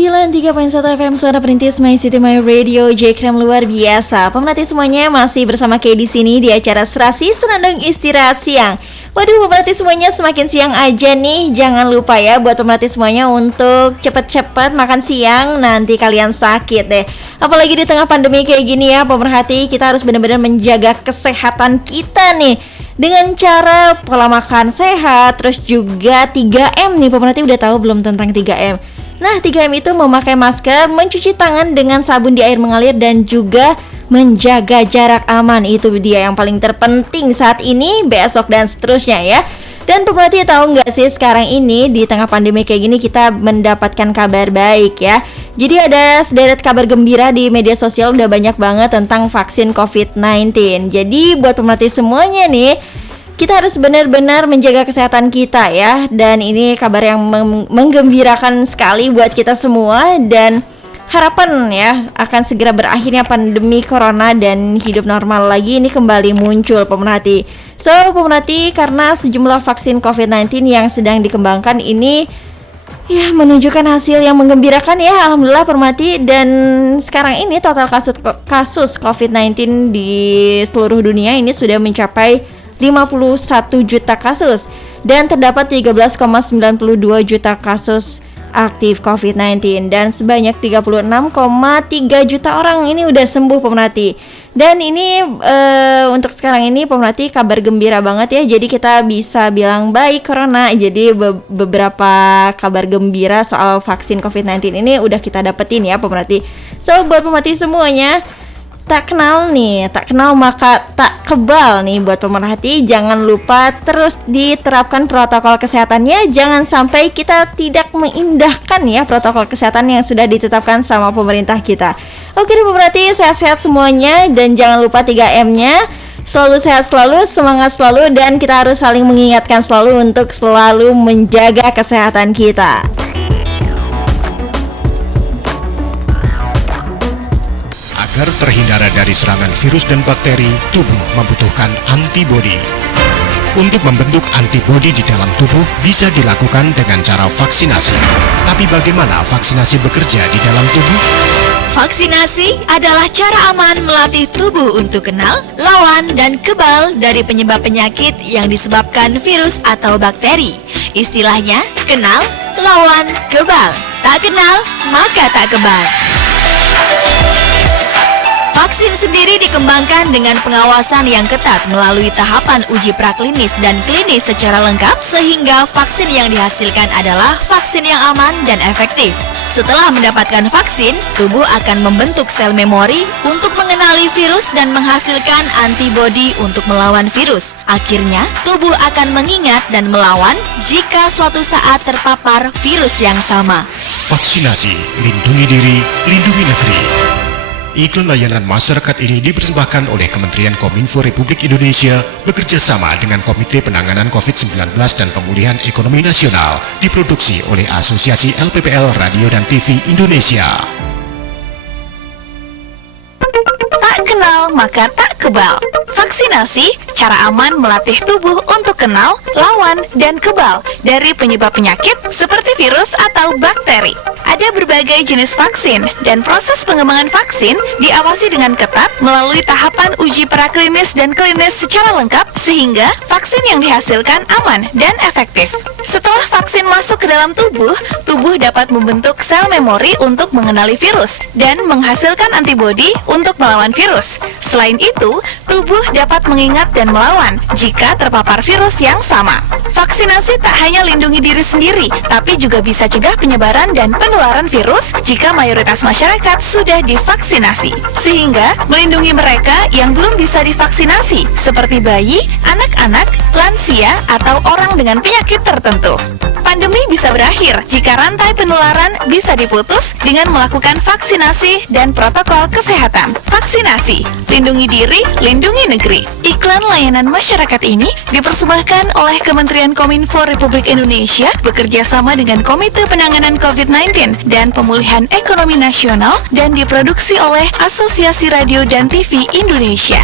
93.1 FM Suara Perintis My City My Radio J-Krem luar biasa. Pemerhati semuanya masih bersama Kay di sini di acara Serasi Senandung Istirahat Siang. Waduh, pemerhati semuanya semakin siang aja nih. Jangan lupa ya buat pemerhati semuanya untuk cepet-cepet makan siang, nanti kalian sakit deh. Apalagi di tengah pandemi kayak gini ya pemerhati, kita harus benar-benar menjaga kesehatan kita nih dengan cara pola makan sehat, terus juga 3M nih. Pemerhati udah tahu belum tentang 3M? Nah, 3M itu memakai masker, mencuci tangan dengan sabun di air mengalir, dan juga menjaga jarak aman. Itu dia yang paling terpenting saat ini, besok, dan seterusnya ya. Dan pemerhati tahu nggak sih, sekarang ini di tengah pandemi kayak gini kita mendapatkan kabar baik ya. Jadi ada sederet kabar gembira di media sosial, udah banyak banget tentang vaksin COVID-19. Jadi buat pemerhati semuanya nih, kita harus benar-benar menjaga kesehatan kita ya. Dan ini kabar yang menggembirakan sekali buat kita semua. Dan harapan ya akan segera berakhirnya pandemi corona dan hidup normal lagi ini kembali muncul pemerhati. So pemerhati, karena sejumlah vaksin COVID-19 yang sedang dikembangkan ini ya menunjukkan hasil yang menggembirakan ya, alhamdulillah pemerhati. Dan sekarang ini total kasus COVID-19 di seluruh dunia ini sudah mencapai 51 juta kasus dan terdapat 13,92 juta kasus aktif COVID-19 dan sebanyak 36,3 juta orang ini udah sembuh pemerhati. Dan ini untuk sekarang ini pemerhati kabar gembira banget ya. Jadi kita bisa bilang baik corona. Jadi beberapa kabar gembira soal vaksin COVID-19 ini udah kita dapetin ya pemerhati. So buat pemerhati semuanya, tak kenal maka tak kebal nih buat pemerhati. Jangan lupa terus diterapkan protokol kesehatannya. Jangan sampai kita tidak mengindahkan ya protokol kesehatan yang sudah ditetapkan sama pemerintah kita. Oke deh pemerhati, sehat-sehat semuanya. Dan jangan lupa 3M-nya. Selalu sehat selalu, semangat selalu. Dan kita harus saling mengingatkan selalu untuk selalu menjaga kesehatan kita. Agar terhindar dari serangan virus dan bakteri, tubuh membutuhkan antibodi. Untuk membentuk antibodi di dalam tubuh bisa dilakukan dengan cara vaksinasi. Tapi bagaimana vaksinasi bekerja di dalam tubuh? Vaksinasi adalah cara aman melatih tubuh untuk kenal, lawan, dan kebal dari penyebab penyakit yang disebabkan virus atau bakteri. Istilahnya, kenal, lawan, kebal. Tak kenal, maka tak kebal. Vaksin sendiri dikembangkan dengan pengawasan yang ketat melalui tahapan uji praklinis dan klinis secara lengkap sehingga vaksin yang dihasilkan adalah vaksin yang aman dan efektif. Setelah mendapatkan vaksin, tubuh akan membentuk sel memori untuk mengenali virus dan menghasilkan antibodi untuk melawan virus. Akhirnya, tubuh akan mengingat dan melawan jika suatu saat terpapar virus yang sama. Vaksinasi, lindungi diri, lindungi negeri. Iklan layanan masyarakat ini dipersembahkan oleh Kementerian Kominfo Republik Indonesia bekerja sama dengan Komite Penanganan COVID-19 dan Pemulihan Ekonomi Nasional, diproduksi oleh Asosiasi LPPL Radio dan TV Indonesia. Tak kenal maka tak kebal. Vaksinasi, cara aman melatih tubuh untuk kenal, lawan, dan kebal dari penyebab penyakit seperti virus atau bakteri. Ada berbagai jenis vaksin dan proses pengembangan vaksin diawasi dengan ketat melalui tahapan uji praklinis dan klinis secara lengkap sehingga vaksin yang dihasilkan aman dan efektif. Setelah vaksin masuk ke dalam tubuh, tubuh dapat membentuk sel memori untuk mengenali virus dan menghasilkan antibodi untuk melawan virus. Selain itu, tubuh dapat mengingat dan melawan jika terpapar virus yang sama. Vaksinasi tak hanya lindungi diri sendiri, tapi juga bisa cegah penyebaran dan penularan virus jika mayoritas masyarakat sudah divaksinasi. Sehingga melindungi mereka yang belum bisa divaksinasi, seperti bayi, anak-anak, lansia, atau orang dengan penyakit tertentu. Pandemi bisa berakhir jika rantai penularan bisa diputus dengan melakukan vaksinasi dan protokol kesehatan. Vaksinasi, lindungi diri, lindungi negeri. Iklan layanan masyarakat ini dipersembahkan oleh Kementerian Kominfo Republik Indonesia bekerja sama dengan Komite Penanganan COVID-19 dan Pemulihan Ekonomi Nasional dan diproduksi oleh Asosiasi Radio dan TV Indonesia.